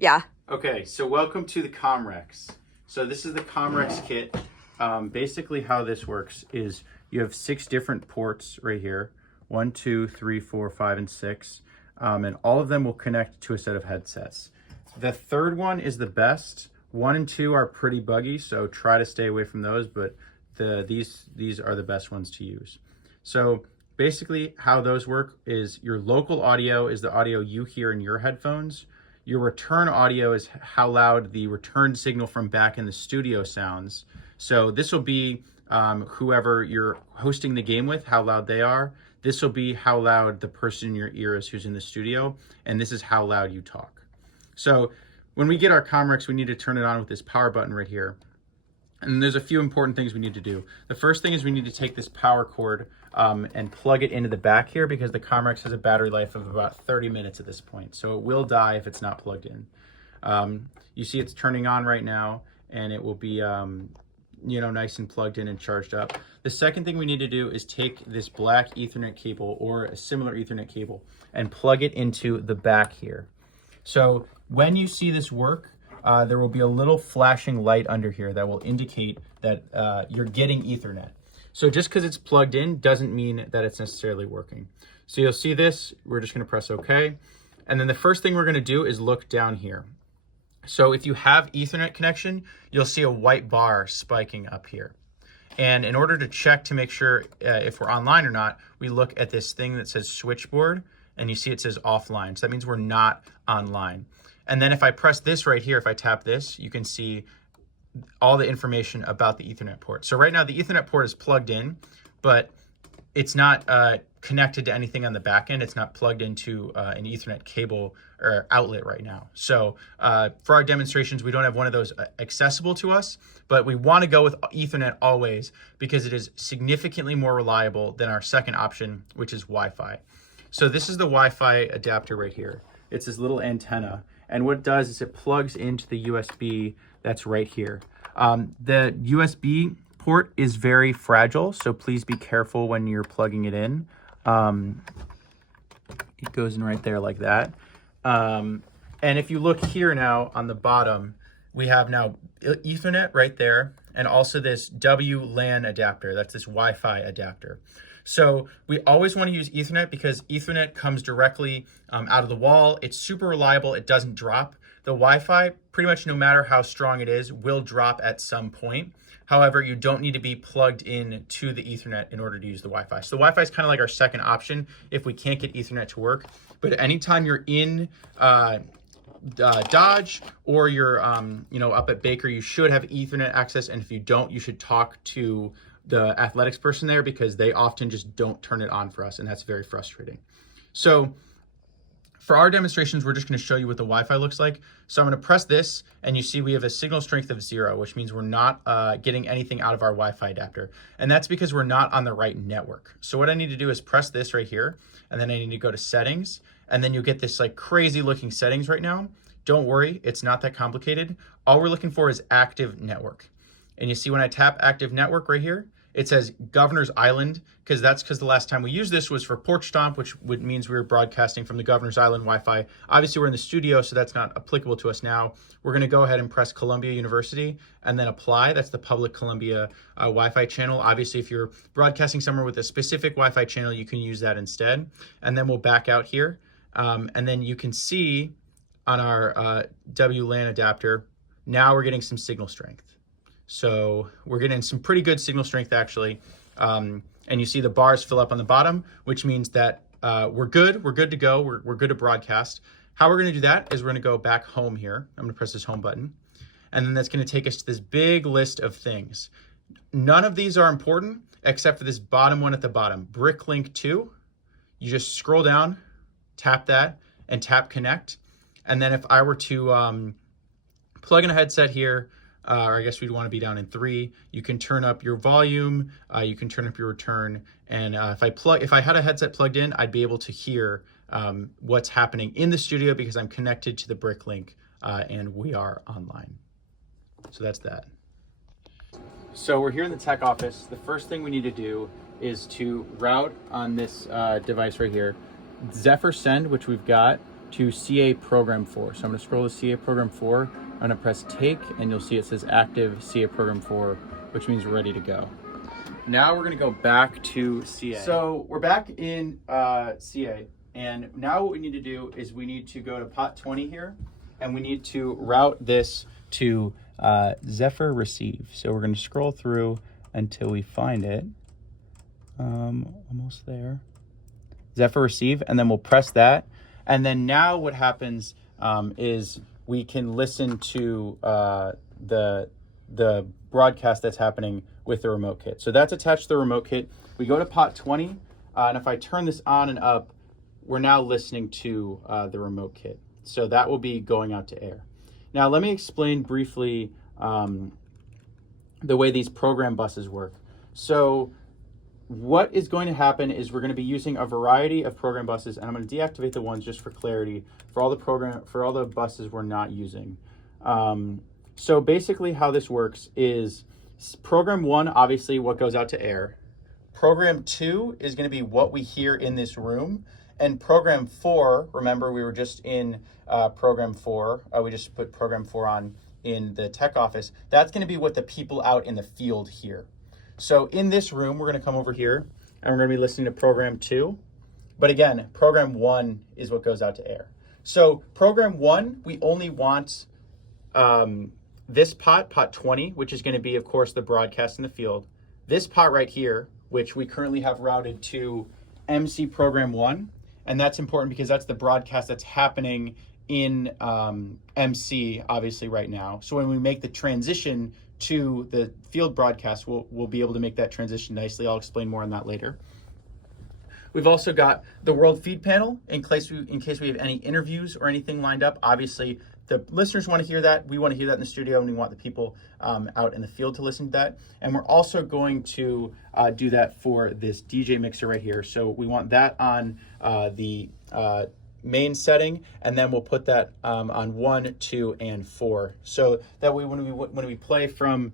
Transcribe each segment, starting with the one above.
Yeah. Okay, so welcome to the Comrex. So this is the Comrex kit. Basically how this works is you have 6 different ports right here. 1, 2, 3, 4, 5, and 6. And all of them will connect to a set of headsets. The third one is the best. 1 and 2 are pretty buggy, so try to stay away from those, but these are the best ones to use. So basically how those work is your local audio is the audio you hear in your headphones. Your return audio is how loud the return signal from back in the studio sounds. So this will be whoever you're hosting the game with, how loud they are. This will be how loud the person in your ear is who's in the studio. And this is how loud you talk. So when we get our Comrex, we need to turn it on with this power button right here. And there's a few important things we need to do. The first thing is we need to take this power cord and plug it into the back here because the Comrex has a battery life of about 30 minutes at this point. So it will die if it's not plugged in. You see it's turning on right now and it will be nice and plugged in and charged up. The second thing we need to do is take this black Ethernet cable or a similar Ethernet cable and plug it into the back here. So when you see this work, there will be a little flashing light under here that will indicate that you're getting Ethernet. So just because it's plugged in doesn't mean that it's necessarily working. So you'll see this, we're just gonna press OK. And then the first thing we're gonna do is look down here. So if you have Ethernet connection, you'll see a white bar spiking up here. And in order to check to make sure if we're online or not, we look at this thing that says switchboard and you see it says offline. So that means we're not online. And then if I press this right here, if I tap this, you can see all the information about the Ethernet port. So right now the Ethernet port is plugged in, but it's not connected to anything on the back end. It's not plugged into an Ethernet cable or outlet right now. So for our demonstrations, we don't have one of those accessible to us, but we want to go with Ethernet always because it is significantly more reliable than our second option, which is Wi-Fi. So this is the Wi-Fi adapter right here. It's this little antenna. And what it does is it plugs into the USB that's right here. The USB port is very fragile, so please be careful when you're plugging it in. It goes in right there like that. And if you look here now on the bottom, we have now Ethernet right there, and also this WLAN adapter. That's this Wi-Fi adapter. So we always want to use Ethernet because Ethernet comes directly out of the wall. It's super reliable. It doesn't drop. The Wi-Fi, pretty much no matter how strong it is, will drop at some point. However, you don't need to be plugged in to the Ethernet in order to use the Wi-Fi. So the Wi-Fi is kind of like our second option if we can't get Ethernet to work. But anytime you're in Dodge or you're up at Baker, you should have Ethernet access. And if you don't, you should talk to the athletics person there because they often just don't turn it on for us, and that's very frustrating. So for our demonstrations, we're just going to show you what the Wi-Fi looks like. So I'm going to press this, and you see we have a signal strength of 0, which means we're not getting anything out of our Wi-Fi adapter. And that's because we're not on the right network. So what I need to do is press this right here, and then I need to go to settings, and then you'll get this like crazy looking settings right now. Don't worry, it's not that complicated. All we're looking for is active network. And you see when I tap active network right here, it says Governor's Island, because the last time we used this was for Porch Stomp, which means we were broadcasting from the Governor's Island Wi-Fi. Obviously, we're in the studio, so that's not applicable to us now. We're going to go ahead and press Columbia University and then apply. That's the public Columbia Wi-Fi channel. Obviously, if you're broadcasting somewhere with a specific Wi-Fi channel, you can use that instead. And then we'll back out here. And then you can see on our WLAN adapter, now we're getting some signal strength. So we're getting some pretty good signal strength actually. And you see the bars fill up on the bottom, which means that we're good. We're good to go. We're good to broadcast. How we're going to do that is we're going to go back home here. I'm going to press this home button. And then that's going to take us to this big list of things. None of these are important except for this bottom one at the bottom, Bricklink 2. You just scroll down, tap that, and tap connect. And then if I were to plug in a headset here, or I guess we'd want to be down in 3. You can turn up your volume, you can turn up your return, and if I had a headset plugged in, I'd be able to hear what's happening in the studio because I'm connected to the Bricklink and we are online. So that's that. So we're here in the tech office. The first thing we need to do is to route on this device right here, Zephyr Send, which we've got. to CA program 4. So I'm going to scroll to CA program 4. I'm going to press take, and you'll see it says active CA program 4, which means we're ready to go. Now we're going to go back to CA. So we're back in CA, and now what we need to do is we need to go to pot 20 here, and we need to route this to Zephyr receive. So we're going to scroll through until we find it. Almost there. Zephyr receive, and then we'll press that. And then now what happens is we can listen to the broadcast that's happening with the remote kit. So that's attached to the remote kit. We go to pot 20, and if I turn this on and up, we're now listening to the remote kit. So that will be going out to air. Now let me explain briefly the way these program buses work. So what is going to happen is we're going to be using a variety of program buses, and I'm going to deactivate the ones just for clarity for all the buses we're not using. So basically how this works is program 1, obviously what goes out to air. Program 2 is going to be what we hear in this room. And program 4, remember we were just in program 4, we just put program 4 on in the tech office. That's going to be what the people out in the field hear. So in this room, we're going to come over here and we're going to be listening to program 2. But again, program 1 is what goes out to air. So program 1, we only want this pot 20, which is going to be, of course, the broadcast in the field. This pot right here, which we currently have routed to MC program 1. And that's important because that's the broadcast that's happening in MC, obviously, right now. So when we make the transition to the field broadcast, we'll be able to make that transition nicely. I'll explain more on that later. We've also got the world feed panel in case we have any interviews or anything lined up. Obviously, the listeners want to hear that. We want to hear that in the studio, and we want the people out in the field to listen to that. And we're also going to do that for this DJ mixer right here. So we want that on the main setting, and then we'll put that on 1, 2, and 4. So that way when we play from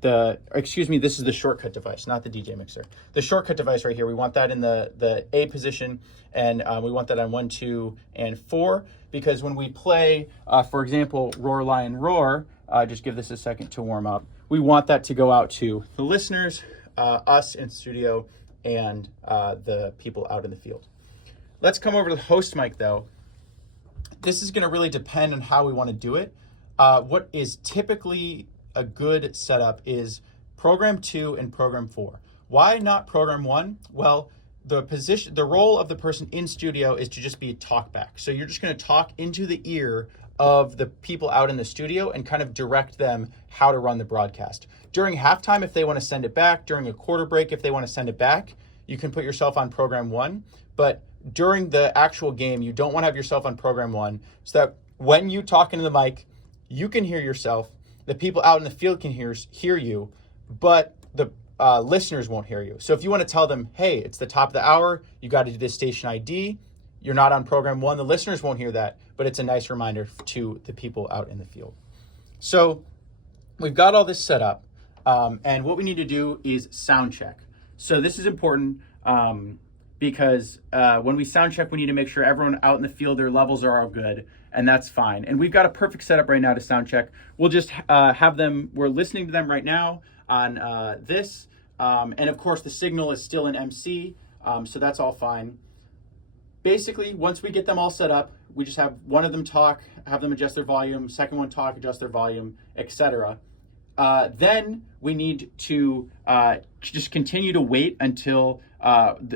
this is the shortcut device, not the DJ mixer. The shortcut device right here, we want that in the A position, and we want that on 1, 2, and 4, because when we play, for example, Roar Lion Roar, just give this a second to warm up, we want that to go out to the listeners, us in studio, and the people out in the field. Let's come over to the host mic though. This is going to really depend on how we want to do it. What is typically a good setup is program 2 and program 4. Why not program 1? Well, the role of the person in studio is to just be a talkback. So you're just going to talk into the ear of the people out in the studio and kind of direct them how to run the broadcast. During halftime, if they want to send it back, during a quarter break, if they want to send it back, you can put yourself on program 1. But during the actual game, you don't want to have yourself on program 1, so that when you talk into the mic, you can hear yourself, the people out in the field can hear you, but the listeners won't hear you. So if you want to tell them, hey, it's the top of the hour, you got to do this station ID, you're not on program 1, the listeners won't hear that, but it's a nice reminder to the people out in the field. So we've got all this set up, and what we need to do is sound check. So this is important because when we sound check, we need to make sure everyone out in the field, their levels are all good, and that's fine. And we've got a perfect setup right now to sound check. We'll just have them, we're listening to them right now on this, and of course the signal is still in MC, so that's all fine. Basically, once we get them all set up, we just have one of them talk, have them adjust their volume, second one talk, adjust their volume, etc. Then we need to just continue to wait until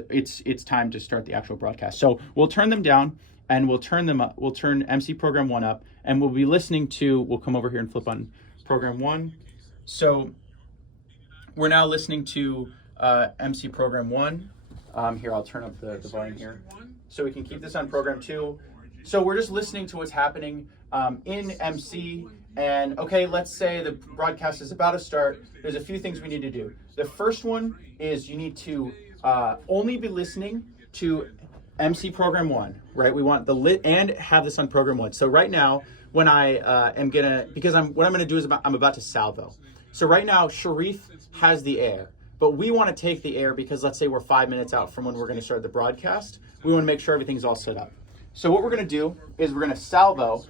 it's time to start the actual broadcast. So we'll turn them down and we'll turn them up. We'll turn MC program 1 up, and we'll be listening to, we'll come over here and flip on program 1. So we're now listening to MC program 1. Here, I'll turn up the volume here. So we can keep this on program 2. So we're just listening to what's happening in MC. And okay, let's say the broadcast is about to start. There's a few things we need to do. The first one is you need to only be listening to MC program 1, right? We want the lit and have this on program 1. So right now, when I am gonna, because what I'm gonna do is I'm about to salvo. So right now, Sharif has the air, but we want to take the air because let's say we're 5 minutes out from when we're gonna start the broadcast. We want to make sure everything's all set up. So what we're going to do is we're going to salvo,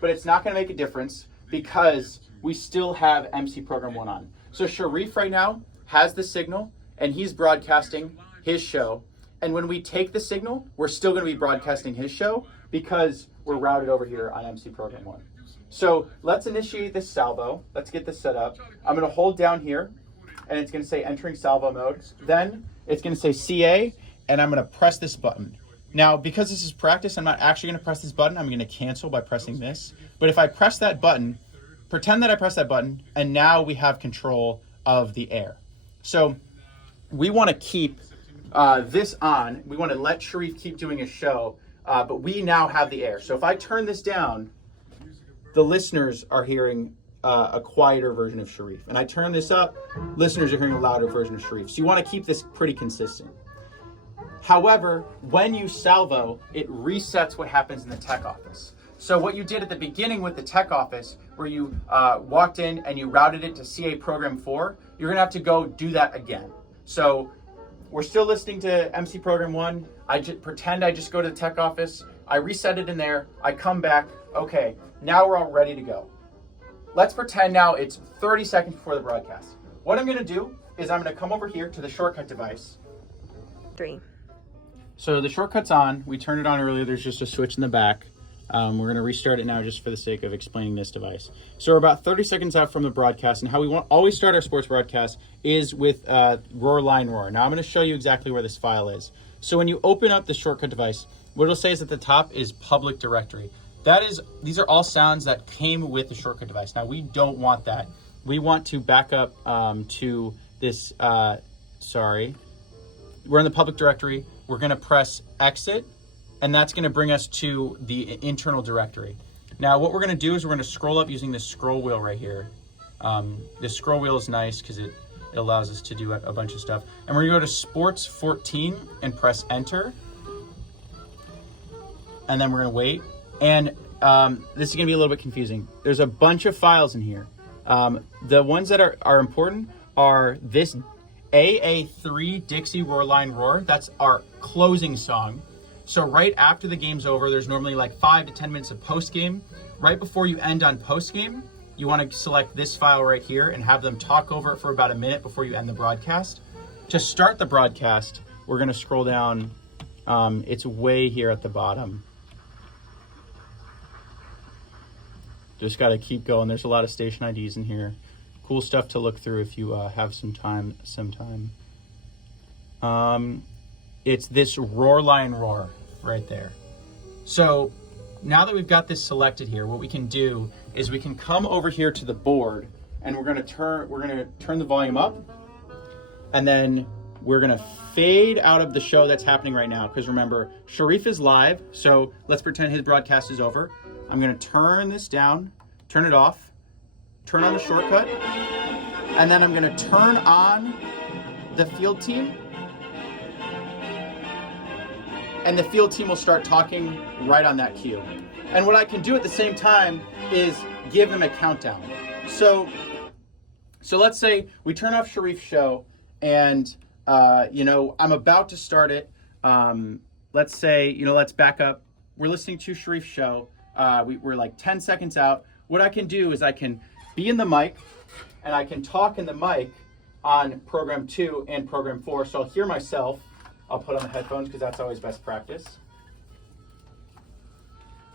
but it's not going to make a difference because we still have MC Program 1 on. So Sharif right now has the signal, and he's broadcasting his show. And when we take the signal, we're still going to be broadcasting his show because we're routed over here on MC Program 1. So let's initiate this salvo. Let's get this set up. I'm going to hold down here, and it's going to say entering salvo mode. Then it's going to say CA, and I'm going to press this button. Now, because this is practice, I'm not actually going to press this button. I'm going to cancel by pressing this. But if I press that button, pretend that I press that button, and now we have control of the air. So we want to keep this on. We want to let Sharif keep doing his show, but we now have the air. So if I turn this down, the listeners are hearing a quieter version of Sharif. And I turn this up, listeners are hearing a louder version of Sharif. So you want to keep this pretty consistent. However, when you salvo, it resets what happens in the tech office. So what you did at the beginning with the tech office, where you walked in and you routed it to CA Program 4, you're going to have to go do that again. So we're still listening to MC Program 1. I pretend I just go to the tech office. I reset it in there. I come back. Okay, now we're all ready to go. Let's pretend now it's 30 seconds before the broadcast. What I'm going to do is I'm going to come over here to the shortcut device. 3. So the shortcut's on. We turned it on earlier. There's just a switch in the back. We're going to restart it now just for the sake of explaining this device. So we're about 30 seconds out from the broadcast, and how we always start our sports broadcast is with roar line roar. Now I'm going to show you exactly where this file is. So when you open up the shortcut device, what it'll say is at the top is public directory. These are all sounds that came with the shortcut device. Now we don't want that. We want to back up to this, we're in the public directory. We're going to press exit, and that's going to bring us to the internal directory. Now what we're going to do is we're going to scroll up using this scroll wheel right here. This scroll wheel is nice because it allows us to do a bunch of stuff. And we're going to go to sports 14 and press enter. And then we're going to wait. And this is going to be a little bit confusing. There's a bunch of files in here. The ones that are important are this AA3 Dixie Roar Line Roar. That's our closing song. So right after the game's over, there's normally like 5 to 10 minutes of post-game. Right before you end on post-game, you want to select this file right here and have them talk over it for about a minute before you end the broadcast. To start the broadcast, we're going to scroll down. It's way here at the bottom. Just got to keep going. There's a lot of station IDs in here. Cool stuff to look through if you have some time. It's this roar line roar right there. So now that we've got this selected here, what we can do is we can come over here to the board, and we're gonna turn the volume up, and then we're gonna fade out of the show that's happening right now. Because remember, Sharif is live, so let's pretend his broadcast is over. I'm gonna turn this down, turn it off, turn on the shortcut, and then I'm gonna turn on the field team, and the field team will start talking right on that cue. And what I can do at the same time is give them a countdown. So let's say we turn off Sharif's show, and I'm about to start it. Let's say, let's back up. We're listening to Sharif's show. We're like 10 seconds out. What I can do is I can be in the mic, and I can talk in the mic on program 2 and program 4. So I'll hear myself. I'll put on the headphones because that's always best practice.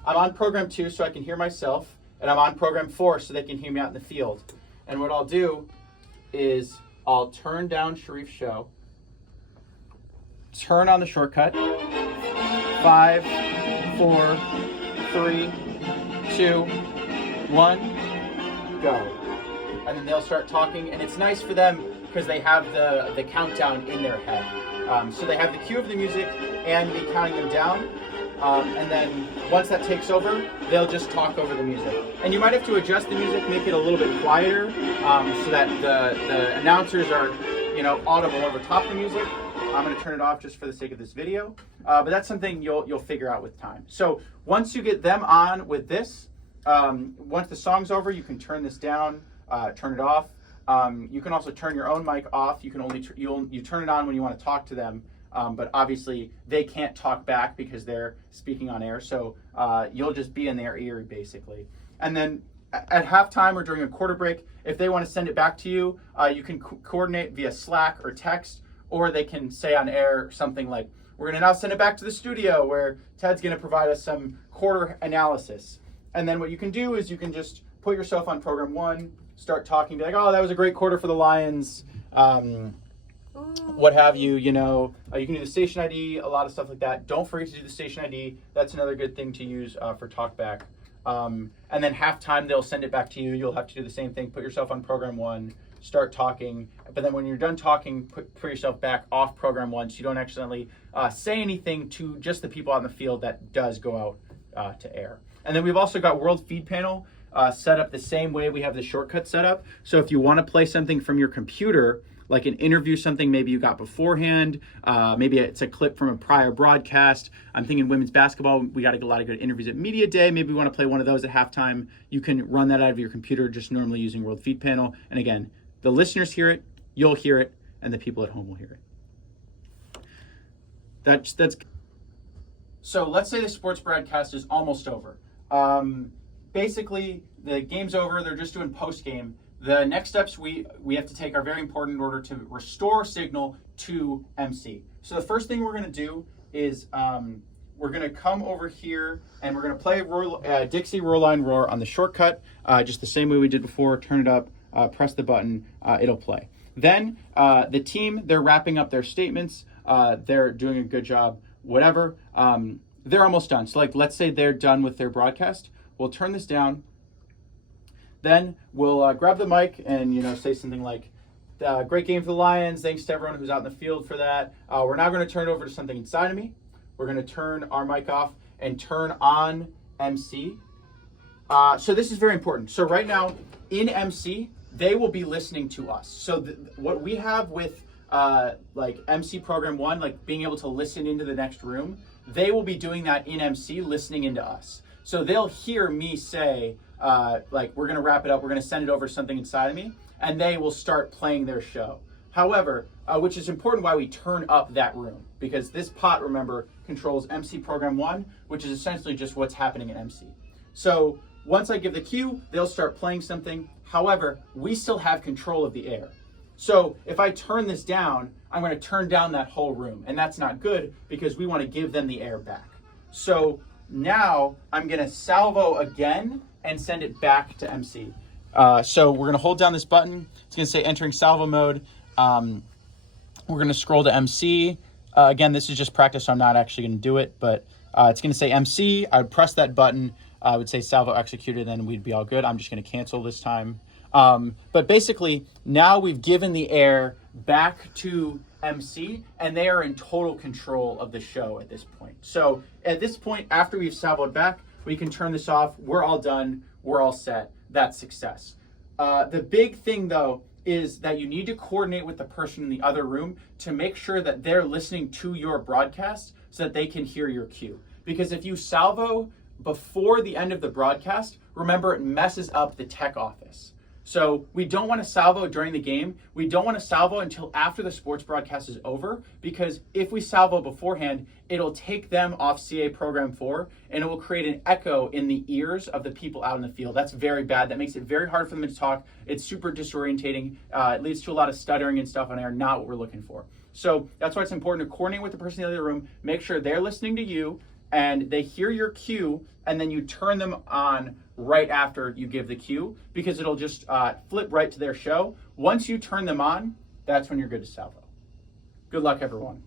I'm on program 2 so I can hear myself, and I'm on program 4 so they can hear me out in the field. And what I'll do is I'll turn down Sharif's show, turn on the shortcut, 5, 4, 3, 2, 1, go. And then they'll start talking, and it's nice for them because they have the countdown in their head. So they have the cue of the music and me counting them down. And then once that takes over, they'll just talk over the music. And you might have to adjust the music, make it a little bit quieter, so that the announcers are, audible over top of the music. I'm going to turn it off just for the sake of this video, but that's something you'll figure out with time. So once you get them on with this, once the song's over, you can turn this down, turn it off. You can also turn your own mic off. You can only you turn it on when you want to talk to them. but obviously they can't talk back because they're speaking on air. So you'll just be in their ear basically. And then at halftime or during a quarter break, if they want to send it back to you, you can coordinate via Slack or text, or they can say on air something like, we're going to now send it back to the studio where Ted's going to provide us some quarter analysis. And then what you can do is you can just put yourself on program 1, start talking, be like, oh, that was a great quarter for the Lions, what have you, you know. You can do the station ID, a lot of stuff like that. Don't forget to do the station ID. That's another good thing to use for talkback. And then halftime, they'll send it back to you. You'll have to do the same thing. Put yourself on program 1, start talking. But then when you're done talking, put yourself back off program 1 so you don't accidentally say anything to just the people on the field that does go out to air. And then we've also got World Feed Panel set up the same way we have the shortcut set up. So if you want to play something from your computer, like an interview, something maybe you got beforehand, maybe it's a clip from a prior broadcast. I'm thinking women's basketball, we got a lot of good interviews at Media Day. Maybe we want to play one of those at halftime. You can run that out of your computer just normally using World Feed Panel. And again, the listeners hear it, you'll hear it, and the people at home will hear it. That's. So let's say the sports broadcast is almost over. Basically, the game's over, they're just doing post-game. The next steps we have to take are very important in order to restore signal to MC. So the first thing we're going to do is we're going to come over here and we're going to play Dixie Roar Line Roar on the shortcut, just the same way we did before. Turn it up, press the button, it'll play. Then the team, they're wrapping up their statements. They're doing a good job, whatever. They're almost done. So like, let's say they're done with their broadcast. We'll turn this down. Then we'll grab the mic and, you know, say something like, great game for the Lions. Thanks to everyone who's out in the field for that. We're now going to turn it over to something inside of me. We're going to turn our mic off and turn on MC. So this is very important. So right now in MC, they will be listening to us. So what we have with like MC program 1, like being able to listen into the next room, they will be doing that in MC, listening into us. So they'll hear me say, like, we're going to wrap it up, we're going to send it over to something inside of me, and they will start playing their show. However, which is important why we turn up that room, because this pot, remember, controls MC program 1, which is essentially just what's happening in MC. So once I give the cue, they'll start playing something. However, we still have control of the air. So if I turn this down, I'm going to turn down that whole room, and that's not good because we want to give them the air back. So now I'm going to salvo again and send it back to MC. So we're going to hold down this button. It's going to say entering salvo mode. We're going to scroll to MC. Again, this is just practice, so I'm not actually going to do it, but it's going to say MC. I would press that button. I would say salvo executed, then we'd be all good. I'm just going to cancel this time. But basically, now we've given the air back to MC, and they are in total control of the show at this point. So at this point, after we've salvoed back, we can turn this off. We're all done. We're all set. That's success. The big thing, though, is that you need to coordinate with the person in the other room to make sure that they're listening to your broadcast so that they can hear your cue. Because if you salvo before the end of the broadcast, remember, it messes up the tech office. So we don't want to salvo during the game. We don't want to salvo until after the sports broadcast is over, because if we salvo beforehand, it'll take them off CA program 4 and it will create an echo in the ears of the people out in the field. That's very bad. That makes it very hard for them to talk. It's super disorientating. It leads to a lot of stuttering and stuff on air, not what we're looking for. So that's why it's important to coordinate with the person in the other room, make sure they're listening to you and they hear your cue, and then you turn them on right after you give the cue, because it'll just flip right to their show. Once you turn them on, that's when you're good to salvo. Good luck, everyone.